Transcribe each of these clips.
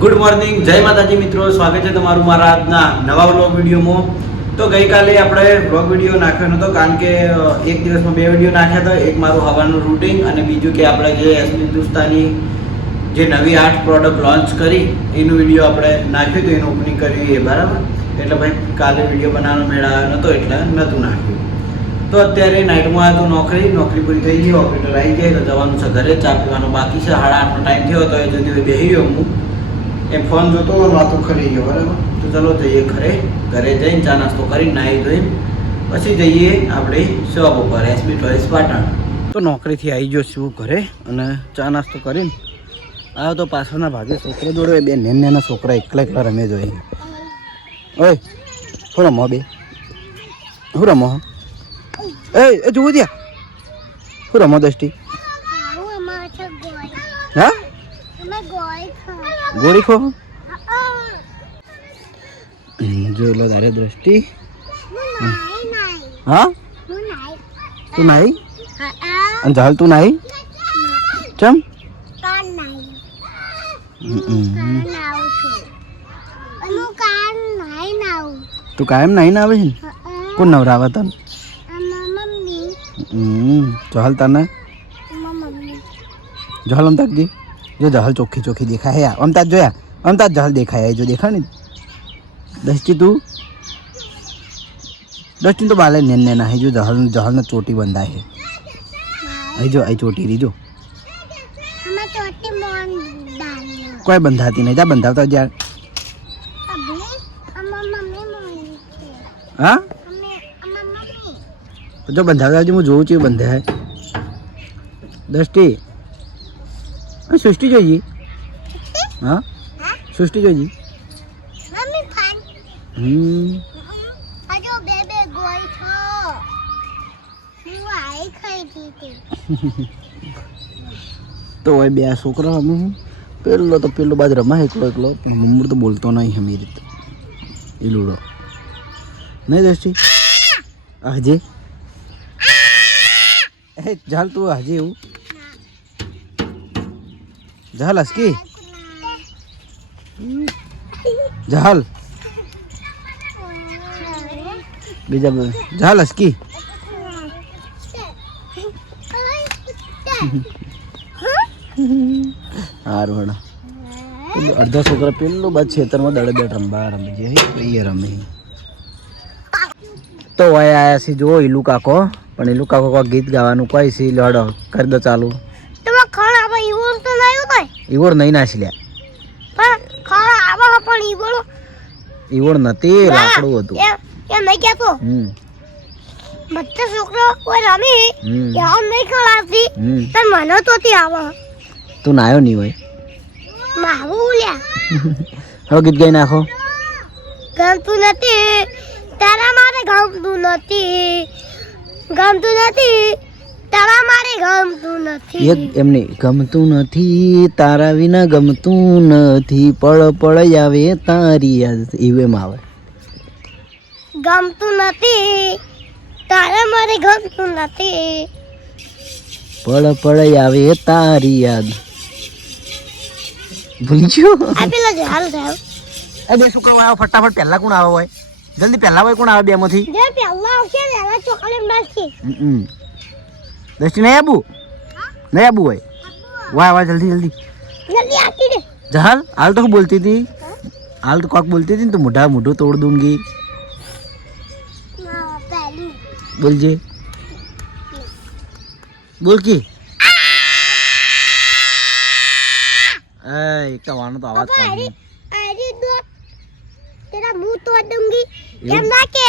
Good morning, જય માતાજી મિત્રો. સ્વાગત છે તમારું મારા આજના નવા વ્લોગ વિડીયોમાં. તો ગઈકાલે આપણે વ્લોગ વિડીયો નાખ્યો નહોતો કારણ કે એક દિવસમાં 2 વિડીયો નાખ્યા હતા. એક મારું હવાનું રૂટિન અને બીજું કે આપણે જે એસબી હિન્દુસ્તાની જે નવી 8 પ્રોડક્ટ લોન્ચ કરી એનું વિડીયો આપણે નાખ્યું હતું, એનું ઓપનિંગ કર્યું એ બરાબર. એટલે ભાઈ કાલે વિડીયો બનાવવાનો મેળ આવ્યો નહોતો એટલે નહોતું નાખ્યું. તો અત્યારે નાઇટમાં હતું નોકરી પૂરી થઈ ગઈ, ઓપરેટર આવી જાય તો જવાનું છે ઘરે. ચા પીવાનો બાકી છે, 8:30નો ટાઈમ થયો તો એ જલ્દી બેસી ગયો હું. એ ફોન જોતો વાતો કરી ગયો બરાબર. તો ચલો જઈએ ઘરે જઈને ચા નાસ્તો કરીને નાહી ધોઈને પછી જઈએ આપણે શોપ ઉપર એસબી ટોયસ પાટણ. તો નોકરીથી આવી ગયો છું ઘરે અને ચા નાસ્તો કરીને આવ્યો તો પાછળના ભાગે છોકરો જોડે 2 નાના છોકરા એકલા રમે જોઈએ. ઓય શું રમો બે? શું રમો? એ જુઓ ત્યાં શું રમો દ્રષ્ટિ? હા ગોળી ખો જોઈ લો તારે દ્રષ્ટિ. હા તું નાઈ અને ચાલ તું નાઈ ચમ તું કાયમ નાઈ ના આવે છે ને? કોણ નવરાવે તને? જહલ તને જહલ અમતાજ દી જો જહલ ચોખ્ખી દેખાય. અમતાજ જોયા? અમતાજ જહલ દેખાય જો દેખા ને દસ્તી તું દસ્તી તો બાલે ને ના હે જો જહલ ને ચોટી બંધાય છે. અહીં જો અહીં ચોટી રહી જો કોઈ બંધાતી નહીં. જા બંધાવતા જ્યાં હા જો બંધાવતા હું જોઉં છું બંધાય દસ્તી. સૃષ્ટિ જોઈએ? હા સૃષ્ટિ જોઈએ? તો હોય 2 છોકરા રમે. પેલો બાદ રમા એકલો મમ્મુર તો બોલતો નહીં હમી રીતે એ લૂડો નહીં દોસ્તી. હજી ચાલ તું હજી એવું જહલ હસકી જહલ બીજા જહલ હસકી હારું અડધા છોકરા પેલું બાદ ખેતરમાં દડે બેટ રમે છે રમે. તો વય આયા છે જો ઈલુ કાકો. પણ ઈલુ કાકો કોઈ ગીત ગાવાનું કોઈ સી લડો કરી દો ચાલુ. ઈવોડ નહીં નાસી લ્યા ઈવોડ નથી લાકડું હતું. બધા છોકરા કોઈ રમી યાર નહીં ખળાતી તને મને તો થી આવા. તું નાયો નહીં હોય માવું લ્યા. હવે ગીત ગાઈ નાખો. ગમતું નથી તારા મારે ગમતું નથી તારા મારે ગમતું નથી. એમને ગમતું નથી તારા વિના ગમતું નથી પળ આવે તારી યાદ એમ આવે. ગમતું નથી તારા મારે ગમતું નથી પળ આવે તારી યાદ. ભૂલી ગયો? આ પેલો હાલ સાહેબ એ બે છોકરો આવે ફટાફટ. પહેલા કોણ આવે હોય? જલ્દી પહેલા હોય કોણ આવે 2 માંથી? જે પહેલા આવશે ને એના ચોકલેટ મળશે. દસ્તી નહીં આબુ? નહીં આબુ હોય? વાહ જલ્દી આપી દે જહાલ. હાલ તો બોલતી હતી, હાલ તો કોક બોલતી હતી ને. તો મોઢું તોડ દૂંગી બોલજે. બોલ કી કવાનો તો અવાજ કાઢી તેરા મુંહ તોડ દૂંગી એમ ના કે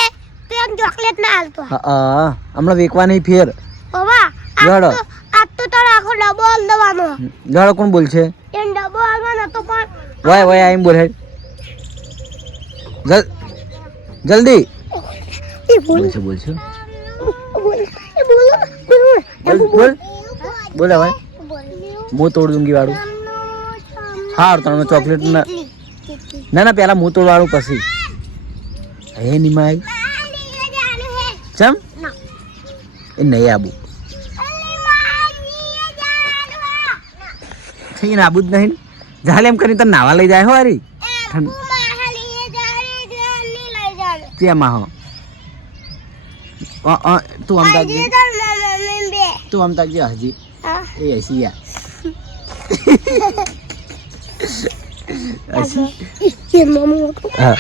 તો એમ ચોકલેટ ના હાલતો. હા હમણાં વેકવા નહીં ફેર. બાબા ગળો આજ તો તારો આખો ડબ્બો આલ દેવાનો. ગળો કોણ બોલશે? એમ ડબ્બો આલવાનો તો પણ વાય આઈમ બોલ હે જલ્દી એ બોલ બોલ હવે મુંહ તોડ દૂંગી વાળું. હા તમે ચોકલેટ ના પેલા મુંહ તોડ વાળું પછી હે નિમાઈ ચમ એ નહીં આબુ થઈને આબુ જ નહીં જાલે એમ કરીને તને નાવા લઈ જાય હો હારી તું માહાલી એ જારે ની લઈ જાને કેમાં હો તું આમ તાક આજે તો મમ્મી બે તું આમ તાક હજી હા એ હસી યા હસી એ મમ્મી હા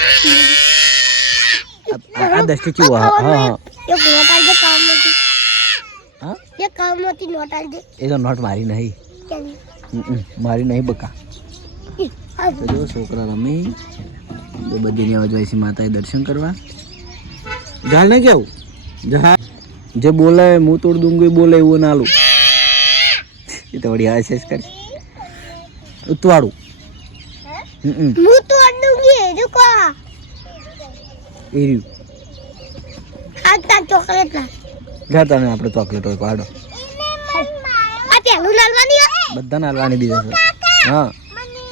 આ દસ્તી ચીવો હા હા એક નોટાલ જે કામમાંથી હા એક કામમાંથી નોટાલ જે એ તો નોટ મારી નહીં મારી નહીં બકા તો જો છોકરા રમી એ બધી ને જાય છે માતાએ દર્શન કરવા જાલ ને કેવું જા જે બોલે મુંહ તોડ દૂંગી બોલે એવું ના લું એ તો વળી આશેષ કર ઉતવાડું હું તો અડુંગી એ જો કા એ રહ્યું ખાતા ચોકલેટ લા જાતા ને આપણે ચોકલેટ હોય પાડો આ પેલું લાલવાની બધા નાલવાની દીધા છે હા મને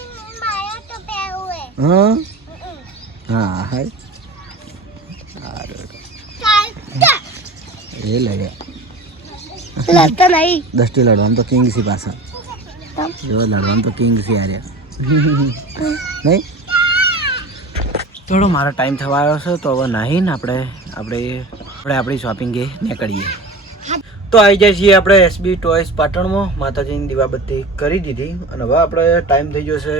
માયા તો પેવું હા હા હાય એ લડે લડતો નહીં દસ્તી લડવાનું તો કિંગ સી પાછા જો લડવાનું તો કિંગ સી યાર નહીં થોડો મારો ટાઈમ થવા આવ્યો છે તો હવે નાહીને આપણે આપણી શોપિંગે નીકળીએ તો આવી જાય છીએ આપણે એસબી ટોયસ પાટણમાં માતાજીની દીવાબત્તી કરી દીધી અને હવે આપણે ટાઈમ થઈ ગયો છે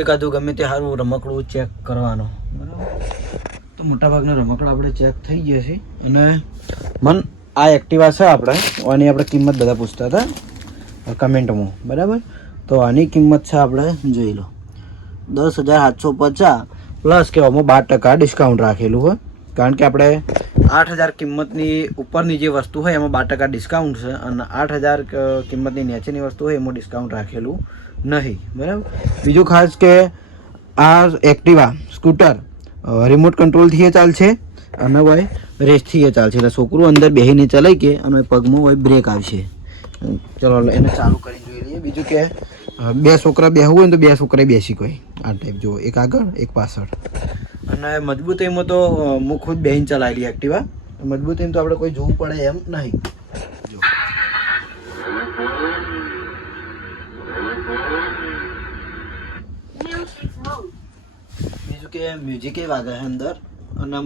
એકાદું ગમે તે સારું રમકડું ચેક કરવાનો બરાબર તો મોટાભાગના રમકડા આપણે ચેક થઈ ગયા છે અને મન આ એક્ટિવા છે આપણે આની આપણે કિંમત બધા પૂછતા હતા કમેન્ટમાં બરાબર તો આની કિંમત છે આપણે જોઈ લો 10,750 પ્લસ કે આમાં 12% ડિસ્કાઉન્ટ રાખેલું હોય કારણ કે આપણે 8,000 કિંમતની ઉપરની જે વસ્તુ હોય એમાં 12% ડિસ્કાઉન્ટ છે અને 8,000 કિંમતની નીચેની વસ્તુ હોય એમાં ડિસ્કાઉન્ટ રાખેલું નહીં બરાબર બીજું ખાસ કે આ એક્ટિવા સ્કૂટર રિમોટ કંટ્રોલથી એ ચાલશે અને હોય રેસથી એ ચાલશે એટલે છોકરું અંદર બેસીને ચલાવી કે અને પગમાં હોય બ્રેક આવશે ચલો એને ચાલુ કરી જોઈ લઈએ બીજું કે બે છોકરા બેસવું હોય ને તો બે છોકરા બેસી કોઈ આ ટાઈપ જુઓ એક આગળ એક પાછળ અને મજબૂતાઈમાં તો હું ખુદ બેહીને ચલાવેલી એક્ટિવા મજબૂતાઈમાં તો આપણે કોઈ જોવું પડે એમ નહીં જો બીજું કે મ્યુઝિક એ વાગે છે અંદર અને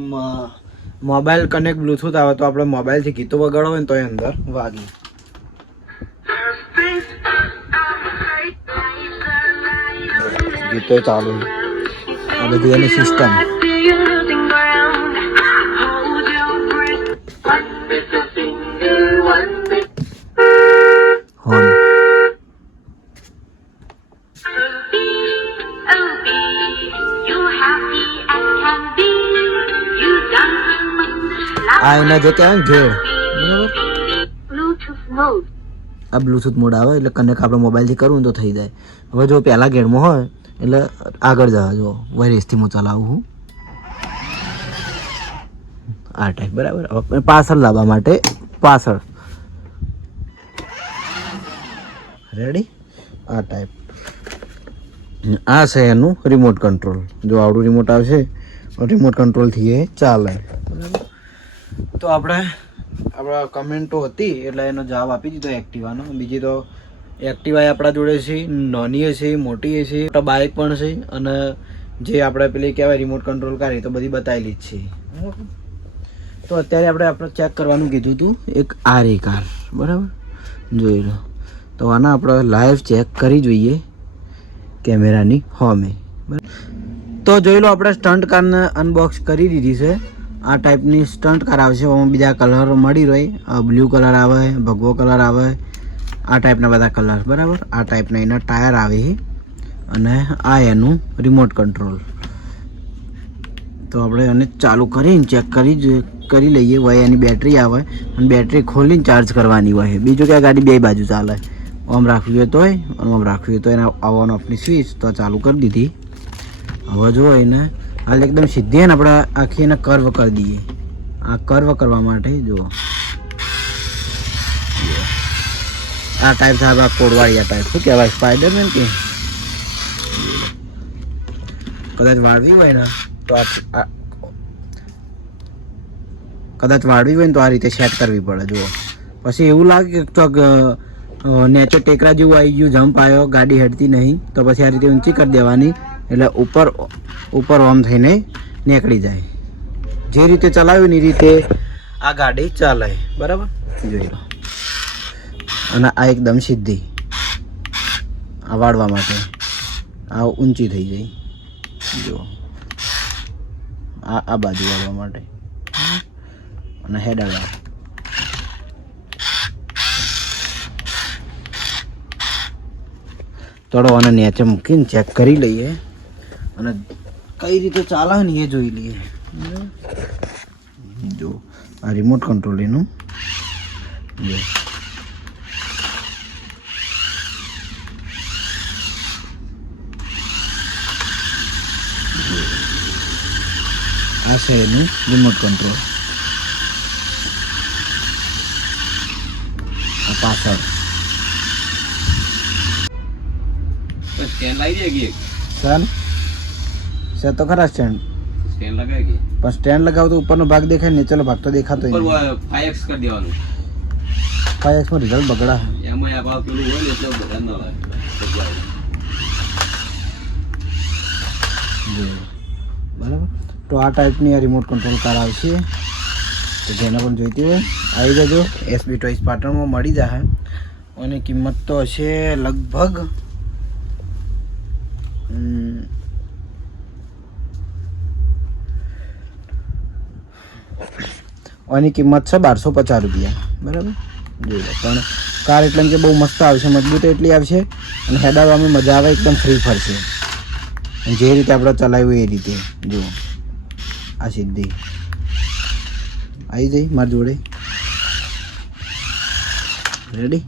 મોબાઈલ કનેક્ટ બ્લુટૂથ આવે તો આપણે મોબાઈલથી ગીતો વગાડો હોય ને તો એ અંદર વાગે ગીતો ચાલુ આ બધી એની સિસ્ટમ હોર્ન આ એના જે કહેવાય ઘેડ બરાબર આ બ્લુટૂથ મોડ આવે એટલે કનેક્ટ આપણે મોબાઈલથી કરવું તો થઈ જાય હવે જો પહેલાં ગેડમાં હોય એટલે આગળ જવા જો વાયરેસથી હું ચલાવું હું આ ટાઈપ બરાબર હવે પાછળ લાવવા માટે પાછળ રેડી આ ટાઈપ આ છે એનું રિમોટ કંટ્રોલ જો આવડું રિમોટ આવશે રિમોટ કંટ્રોલથી એ ચાલે બરાબર તો આપણા કમેન્ટો હતી એટલે એનો જવાબ આપી દીધો એક્ટિવાનો બીજી તો એક્ટિવા આપણા જોડે છે નાની છે મોટી છે બાઇક પણ છે અને જે આપણે પેલી કહેવાય રિમોટ કંટ્રોલ કરી તો બધી બતાવેલી જ છે બરાબર તો અત્યારે આપણે ચેક કરવાનું કીધું હતું એક આરે કાર બરાબર જોઈ લો તો આના આપણે લાઈવ ચેક કરી જોઈએ કેમેરાની હોમે બરાબર તો જોઈ લો આપણે સ્ટન્ટ કારને અનબોક્સ કરી દીધી છે આ ટાઈપની સ્ટન્ટ કાર આવશે એમાં બીજા કલર મળી રહે બ્લુ કલર આવે ભગવો કલર આવે આ ટાઈપના બધા કલર બરાબર આ ટાઈપના એના ટાયર આવે અને આ એનું રિમોટ કંટ્રોલ તો આપણે એને ચાલુ કરીને ચેક કરી લઈએ હોય એની બેટરી આવે અને બેટરી ખોલીને ચાર્જ કરવાની હોય બીજું કે ગાડી બે બાજુ ચાલે આમ રાખવી હોય તોય અને આમ રાખવી હોય તો એને ઓન ઓફની સ્વિચ તો ચાલુ કરી દીધી હવે જો એને હાલ એકદમ સીધી ને આપણે આખી એને કર્વ કરી દઈએ આ કર્વ કરવા માટે જુઓ આ ટાઈપ થાય આ કોડવાળી આ ટાઈપ શું કહેવાય સ્પાઈડરમેન કે કદાચ વાળવી હોય ને તો આ કદાચ વાળવી હોય ને તો આ રીતે સેટ કરવી પડે જુઓ પછી એવું લાગે કે તો નેચે ટેકરા જેવું આવી ગયું, જમ્પ આવ્યો, ગાડી હેડતી નહીં, તો પછી આ રીતે ઊંચી કરી દેવાની એટલે ઉપર ઓમ થઈને નીકળી જાય. જે રીતે ચલાવ્યું ને એ રીતે આ ગાડી ચાલે. બરાબર, જોઈ લો. અને આ એકદમ સીધી, આ વાળવા માટે આ ઊંચી થઈ જાય. જુઓ, આ બાજુ વાળવા માટે અને હેડાડવા. થોડો અને નીચે મૂકીને ચેક કરી લઈએ અને કઈ રીતે ચાલે ને એ જોઈ લઈએ. જો આ રિમોટ કંટ્રોલ એનું જો. આ છે એનું રિમોટ કંટ્રોલ. આ પાછળ સ્ટેન્ડ લાવી દે કે સ્ટેન્ડ છે તો ખરા સ્ટેન્ડ લગાવી કે પણ સ્ટેન્ડ લગાવો તો ઉપરનો ભાગ દેખાય, નીચેનો ભાગ તો દેખાતો ઉપર 5x કરી દેવાનું. 5x માં રિઝલ્ટ બગડા. એમાં આ ભાવ પેલું હોય ને એટલે બધા ન લાગે. બરાબર, તો આ ટાઈપની આ રિમોટ કંટ્રોલ કાર આવશે. તો જેને પણ જોઈતી હોય આવી જજો. એસબી ટોયસ પાટણમાં મળી જાય. અને કિંમત તો હશે લગભગ આની કિંમત છે 1250 રૂપિયા. બરાબર, જોઈ લો. પણ કાર એટલે કે બહુ મસ્ત આવશે, મજબૂત એટલી આવશે અને હેડાવવામાં મજા આવે, એકદમ ફ્રી ફરશે. જે રીતે આપણે ચલાવ્યું એ રીતે. જુઓ, આ સીધી આવી જઈ મારી જોડે. રેડી.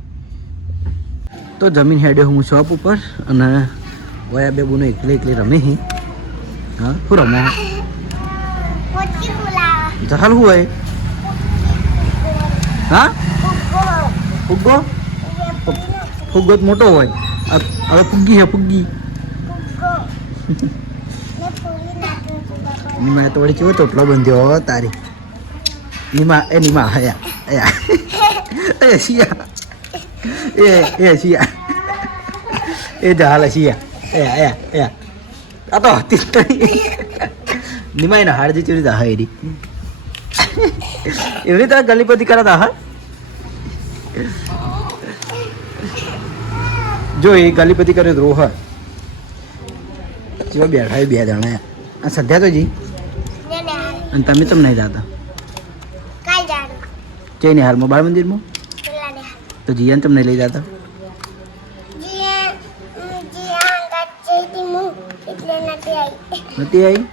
તો જમીન હેડ્યો હું શોપ ઉપર અને વયા બેબુને એકલી રમે હી. હા, શું રમો? ચાલ શું હોય? હા, ફુગ્ગો. ફુગ્ગો તો મોટો હોય. હવે ફુગ્ગી હે, ફુગ્ગી. નિમા તો વળી કેવો ચોટલો બંધ્યો તારી. નિમા હયા એ શિયા એ શિયા એ જાલ શિયા એ આ તો હતી નિમા એના હાડ જે ચોરી દા એરી એવી રીતે ગલીપતિ કરા દા. જો એ ગલીપતિ કરે રોહ જેવા બેઠા એ 2 જણા. આ સધ્યા તો જી અને તમે તમને નહીં જાતા ચઈ ને હાલમાં બાળ મંદિરમાં તો જીયાને તમને લઈ જતા. નથી આવી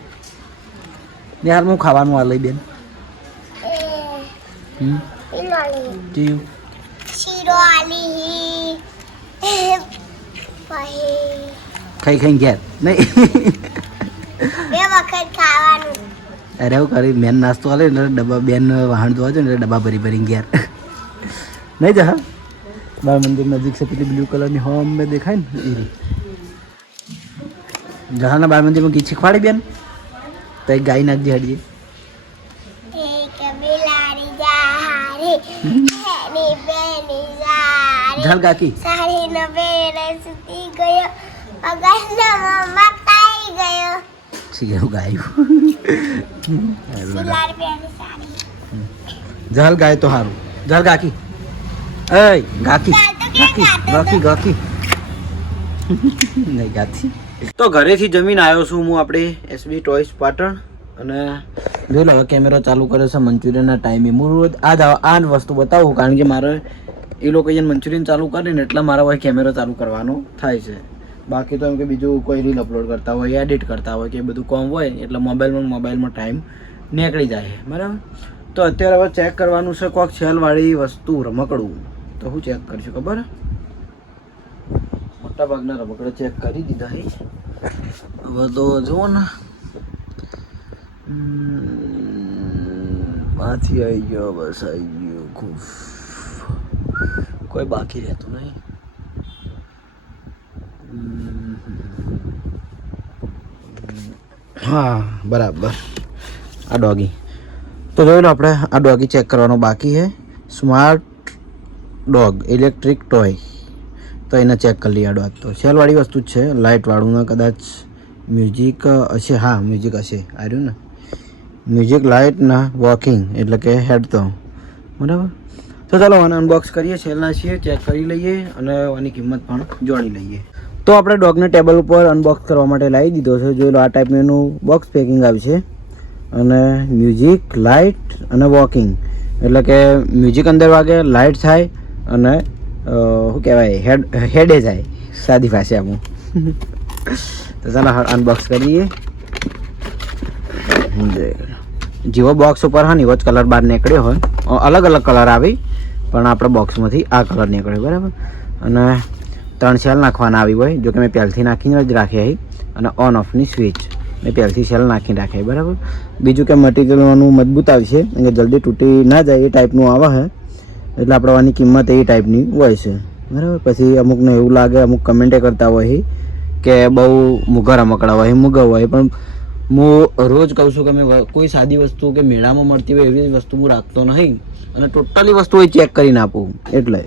ને હાલમાં ખાવાનું આ લઈ બેન. જીયું ખાઈ ઘેર નહીં. અરે એવું કરી મેન નાસ્તો હાલે ને ડબ્બા બેન વાહન ધોવા છે ને ડબ્બા ભરી ઘેર નહીં જા. બાળ મંદિર નજીક છે, પેલી બ્લુ કલરની હોમ મેં દેખાય ને એ જહાના બાળ મંદિરમાં ગીત શીખવાડી બેન તો એક ગાય નાખજે હડીએ. ઝાલ કાકી ઝાલ ગાય તો સારું. ઝાલ કાકી એ ગાકી ગાકી ગાકી નહીં ગાતી. તો ઘરેથી જમીન આવ્યો છું હું આપણે એસબી ટોયસ પાટણ અને જોઈ લો હવે કેમેરો ચાલુ કરે છે મંચુરિયનના ટાઈમે. હું રોજ આ વસ્તુ બતાવું કારણ કે મારે એ લોકો અહીંયા મંચુરિયન ચાલુ કરે ને એટલે મારા ભાઈ કેમેરો ચાલુ કરવાનો થાય છે. બાકી તો એમ કે બીજું કોઈ રીલ અપલોડ કરતા હોય, એડિટ કરતા હોય કે બધું કામ હોય એટલે મોબાઈલમાં ટાઈમ નીકળી જાય. બરાબર, તો અત્યારે હવે ચેક કરવાનું છે કોઈક સેલવાળી વસ્તુ રમકડું. તો હું ચેક કરીશું ખબર? મોટા ભાગના રમકડા ચેક કરી દીધા છે. હવે તો જુઓ ને પાછી આવી ગયો, બસ આવી ગયો. ખૂબ કોઈ બાકી રહેતું નહીં. હા બરાબર. આ ડોગી તો જોઈ લો આપણે આ ડોગી ચેક કરવાનો બાકી છે. સ્માર્ટ ડોગ ઇલેક્ટ્રિક ટોય તો એને ચેક કરી લઈએ આડો તો સેલવાળી વસ્તુ જ છે, લાઇટવાળું ને કદાચ મ્યુઝિક હશે. હા મ્યુઝિક હશે, આવ્યું ને મ્યુઝિક લાઇટ ના વોકિંગ એટલે કે હેડ તો બરાબર. તો ચાલો આને અનબોક્સ કરીએ, સેલના છીએ, ચેક કરી લઈએ અને આની કિંમત પણ જોડી લઈએ. તો આપણે ડોગને ટેબલ ઉપર અનબોક્સ કરવા માટે લાવી દીધો છે. જોઈ લો આ ટાઈપનું એનું બોક્સ પેકિંગ આવશે અને મ્યુઝિક લાઇટ અને વોકિંગ એટલે કે મ્યુઝિક અંદર વાગે, લાઇટ થાય અને શું કહેવાય હેડે જાય સાદી ભાષામાં. તો ચાલો અનબોક્સ કરીએ. જેવો બોક્સ ઉપર હા એવો જ કલર બહાર નીકળ્યો હોય, અલગ અલગ કલર આવી પણ આપણે બોક્સમાંથી આ કલર નીકળ્યો બરાબર. અને 3 સેલ નાખવાના આવી હોય, જો કે મેં પહેલથી નાખીને જ રાખી આવી. અને ઓન ઓફની સ્વિચ મેં પહેલથી સેલ નાખીને રાખી બરાબર. બીજું કે મટીરિયલનું મજબૂત આવશે એટલે જલ્દી તૂટી ના જાય એ ટાઈપનું આવે છે, એટલે આપણે આની કિંમત એ ટાઈપની હોય છે બરાબર. પછી અમુકને એવું લાગે, અમુક કમેન્ટે કરતા હોય કે બહુ મૂઘા રમકડા હોય, મૂઘા હોય, પણ હું રોજ કહું છું કે મેં કોઈ સાદી વસ્તુ કે મેળામાં મળતી હોય એવી વસ્તુ હું રાખતો નહીં અને ટોટલી વસ્તુ એ ચેક કરીને આપું. એટલે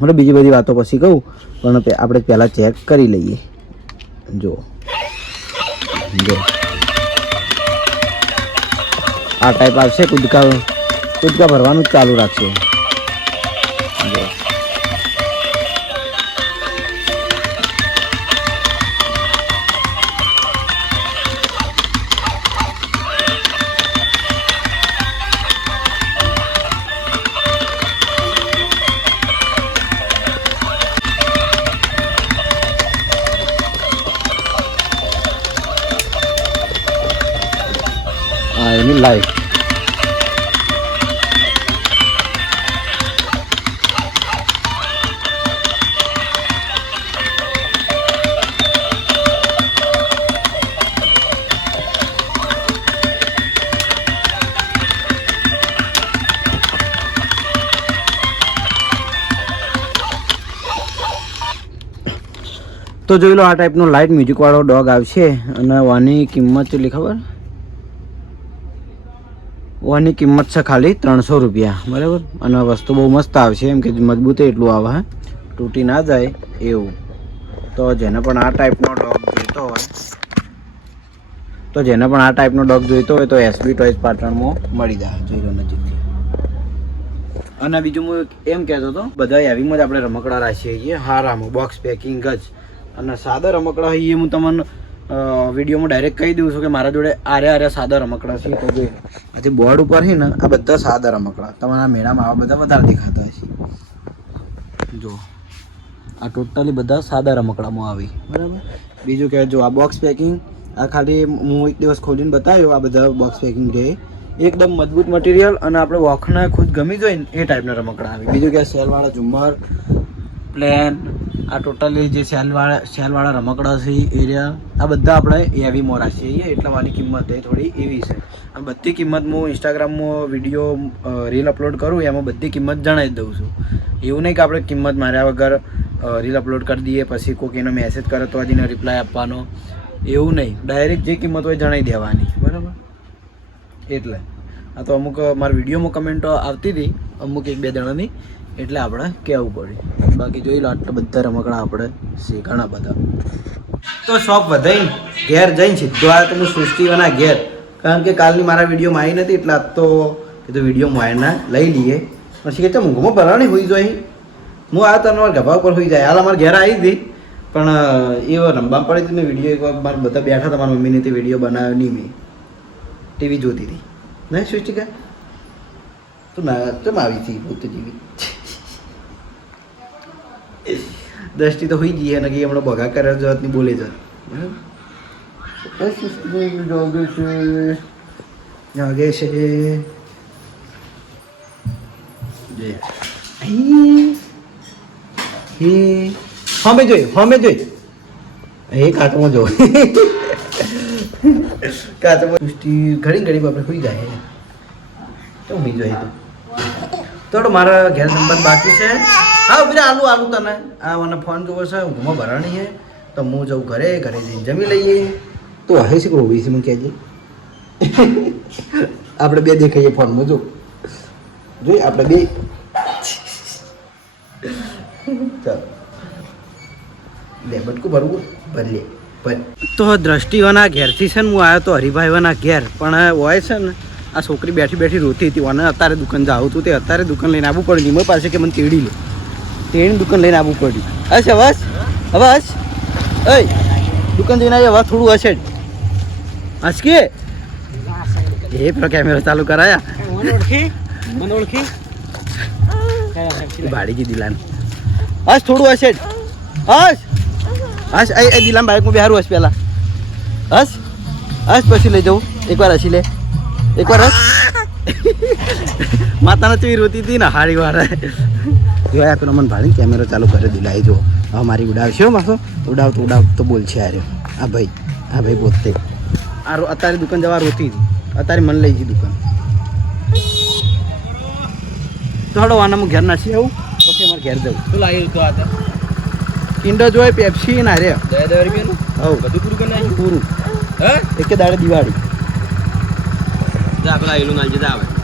એટલે બીજી બધી વાતો પછી કહું, પણ આપણે પહેલાં ચેક કરી લઈએ. જો આ ટાઈપ આવશે, કૂદકા ભરવાનું જ ચાલુ રાખશે. એની લાઈફ તો જોઈ લો આ ટાઈપનો લાઇટ મ્યુઝિકવાળો ડોગ આવશે અને આની કિંમત કેટલી ખબર? આની કિંમત છે ખાલી 300 રૂપિયા બરાબર. અને વસ્તુ બહુ મસ્ત આવશે, એમ કે મજબૂત એટલું આવે, તૂટી ના જાય એવું. તો જેને પણ આ ટાઈપનો ડોગ જોઈતો હોય તો એસબી ટોયઝ પાટણમાં મળી જાય. જોઈ લો નજીકથી. અને બીજું હું એમ કહેતો હતો, બધા હેવીમાં જ આપણે રમકડા રાખીએ છીએ હારામાં, બોક્સ પેકિંગ જ. અને સાદા રમકડા હોય એ હું તમને વિડીયોમાં ડાયરેક્ટ કહી દઉં છું કે મારા જોડે આર્યા સાદા રમકડા છે. તો જે આજે બોર્ડ ઉપર છે ને આ બધા સાદા રમકડા તમારા મેળામાં આવા બધા વધારે દેખાતા હશે. જો આ ટોટલી બધા સાદા રમકડામાં આવી બરાબર. બીજું કે જો આ બોક્સ પેકિંગ, આ ખાલી હું એક દિવસ ખોલીને બતાવ્યો. આ બધા બોક્સ પેકિંગ છે એકદમ મજબૂત મટીરિયલ અને આપણે વોખને ખુદ ગમી જાય ને એ ટાઈપના રમકડા આવી. બીજું કે સેલવાળા ઝુમ્મર, પ્લેન, આ ટોટલી જે સેલવાળા રમકડા છે એરિયા, આ બધા આપણે હેવીમાં રાખીએ છીએ. એટલે મારી કિંમત એ થોડી એવી છે. આ બધી કિંમત હું ઇન્સ્ટાગ્રામમાં વિડીયો રીલ અપલોડ કરું એમાં બધી કિંમત જણાવી દઉં છું. એવું નહીં કે આપણે કિંમત માર્યા વગર રીલ અપલોડ કરી દઈએ પછી કોઈક એનો મેસેજ કરે તો હજીને રિપ્લાય આપવાનો, એવું નહીં. ડાયરેક્ટ જે કિંમત હોય જણાવી દેવાની બરાબર. એટલે આ તો અમુક મારા વિડીયોમાં કમેન્ટો આવતી હતી અમુક 1-2 જણાની, એટલે આપણે કહેવું પડે. બાકી જોઈ લો આટલા બધા રમકડા આપણે છે ઘણા બધા. તો શોપ વધાઈને ઘેર જઈને સીધો આવ્યો તો હું સૃષ્ટિવાના ઘેર, કારણ કે કાલની મારા વિડીયોમાં આવી નથી એટલે આજ તો કીધું વિડીયોમાં આવીને લઈ લઈએ. પછી કે ઊંઘમાં ભરવાની હોઈ જાય, હું આ તનવાર ગભા ઉપર હોઈ જાય. હાલ અમારા ઘેર આવી હતી પણ એ રમવા પડી હતી. મેં વિડીયો એક વાર મારા બધા બેઠા હતા, મારા મમ્મીને તે વિડીયો બનાવ્યો નહીં, મેં ટીવી જોતી હતી ને. સૃષ્ટિકા તું ના કેમ આવી હતી ભૂત જેવી? દ્રષ્ટિ તો હોઈ જઈએ ને કે હમણાં ભગા કરે જત ની બોલે જત જાગે છે. હમે જોઈ એ કાચમાં જો કાચમાં ઘડી ઘડી આપણે હોઈ જાય તો હોઈ જાય. તો મારા ઘેર સંબંધ બાકી છે. હા બીજા આલુ તને આ મને ફોન જોવો છે, ઊંઘમાં ભરાણી છે તો હું જઉં ઘરે જઈને જમી લઈએ. તો હે છે કોઈ છે મને કહેજે. આપણે બે દેખાઈએ ફોનમાં, જોઈ આપણે બે. ચાલો લે બટકું ભરવું ભરી લે તો દ્રષ્ટિઓના ઘેરથી છે ને હું આવ્યો તો હરિભાઈઓના ઘેર પણ હોય છે ને આ છોકરી બેઠી બેઠી રોતી હતી અને અત્યારે દુકાન જાઉં તું તે અત્યારે દુકાન લઈને આવવું પડ્યું નિમય પાસે કે મને તેડી લે તેડીને દુકાન લઈને આવવું પડ્યું હશ અવાજ અવાજ એ દુકાન જઈને આવી હવે થોડું હશે હશ કે એ પેલો કેમેરો ચાલુ કરાયા મને ઓળખી ભાડી જી દિલાન હશ થોડું હશે હશ હશ એ દિલાન બાઇકમાં બેહારું હશ પહેલા હશ હશ પછી લઈ જવું એકવાર હસી લે એકવાર હશ માતાના ચવી રોતી હતી ને હાડી વાળા જોયા પેલો મને ભાડી કેમેરો ચાલુ કરે દિલાઈ જો હવે મારી ઉડાવશે હો માસો ઉડાવતો બોલ છે આર્યો આ ભાઈ પોતે અત્યારે દુકાન જવા રોતી હતી અત્યારે મને લઈ ગઈ દુકાન થોડો વાના હું ઘેર નાસી આવું પછી અમારે ઘેર જવું શું લાવ્યું તો આ કિન્ડર જોય પેપ્સી ના રે 10 રૂપિયાનું હવ બધું પૂરું કરી નાખ્યું પૂરું હે એક દાડે દિવાળી જા પેલા એલું નાલજે જા આવે